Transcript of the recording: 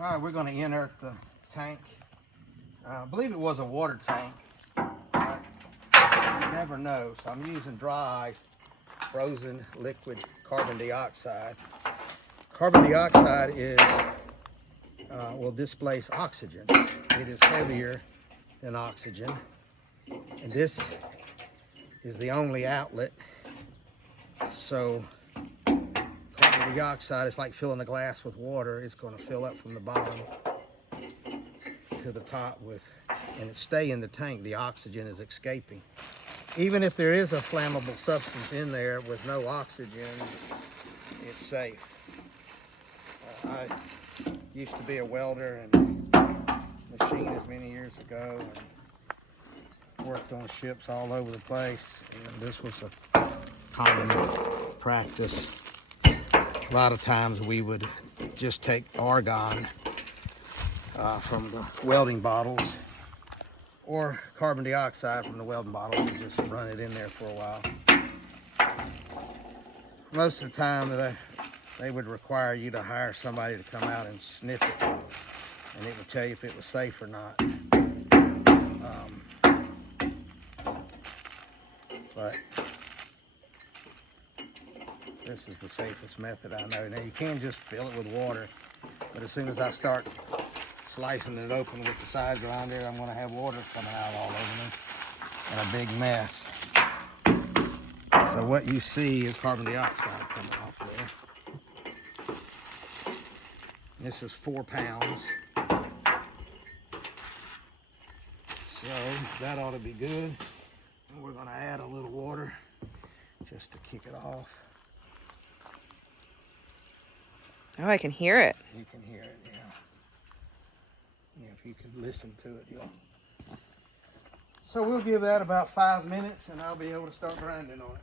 All right, we're going to insert the tank. I believe it was a water tank, but you never know. So I'm using dry ice, frozen liquid carbon dioxide. Carbon dioxide will displace oxygen. It is heavier than oxygen, and this is the only outlet. So carbon dioxide is like filling a glass with water. It's going to fill up from the bottom to the top and it stay in the tank. The oxygen is escaping. Even if there is a flammable substance in there with no oxygen, it's safe. I used to be a welder and machinist many years ago, and worked on ships all over the place, and this was a common practice. A lot of times we would just take argon from the welding bottles or carbon dioxide from the welding bottles and just run it in there for a while. Most of the time they would require you to hire somebody to come out and sniff it, and it would tell you if it was safe or not. But this is the safest method I know. Now you can just fill it with water, but as soon as I start slicing it open with the side grinder, I'm going to have water coming out all over me and a big mess. So what you see is carbon dioxide coming off there. This is 4 pounds. So that ought to be good. And we're going to add a little water just to kick it off. Oh, I can hear it. You can hear it, yeah. Yeah, if you can listen to it, you'll. So we'll give that about 5 minutes and I'll be able to start grinding on it.